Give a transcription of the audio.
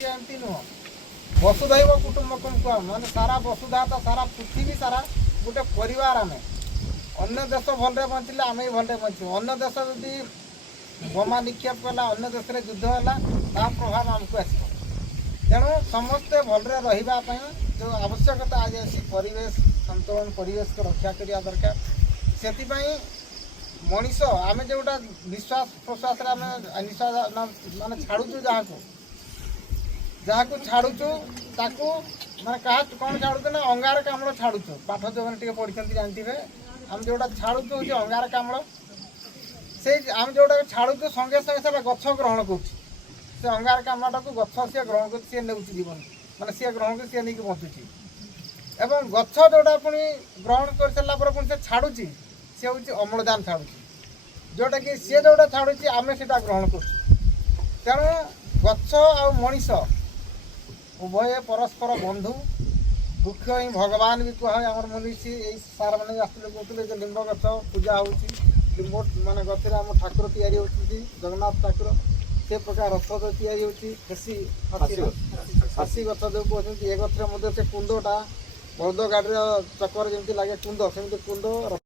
एमती नुह वसुधैव कुटुंबकम कह मान सारा वसुधा तो सारा पृथ्वी सारा गोटे परिवार आम अन्य देश भले बंचिले आम भी भले बचु अन्य देश जदि बोमा निक्षेप कला अन्य देश में युद्ध है प्रभाव आमको आस तेणु समस्ते भलरे रही जो आवश्यकता आज आसी परिवेश संतुलन परिवेश को रक्षा करने दरकार से मनीष आम जोटा विश्वास प्रश्वास निश्वास मान छाड़ू जहाँ को जहाँ को छाड़ुचु ताकू मैं क्या कौन छाड़ू ना अंगारकाम्ल छाड़ुचु पाठ जो मैंने पढ़ी जानते आम जोटा छाड़ुचु हूँ अंगारकाम्ल से आम जोटा छाड़ुचु संगे संगे से गछ ग्रहण कर अंगारकाम्लटा को गछ सी ग्रहण कर सी नौ जीवन मानते सी ग्रहण कर सी नहीं बचुची एवं गछ जोटा पुणी ग्रहण कर सारापर पुणी से छाड़ुची सी हूँ अम्लजान छाड़ुची जोटा कि सी जोटा छाड़ुची आम से ग्रहण कर तेणु गछ आ मनीष उभय परस्पर बंधु वृक्ष ही भगवान भी कह आम मनीषी यही सार मैंने आसते कहते लिंब गछ पूजा हो लिंब मान गचर आम ठाकुर या जगन्नाथ ठाकुर से प्रकार रथ या हासी गछ जो कहते ये गचर से कुंडटा बलद गाड़ी चक्कर जमी लगे कुंड सेमती कुंड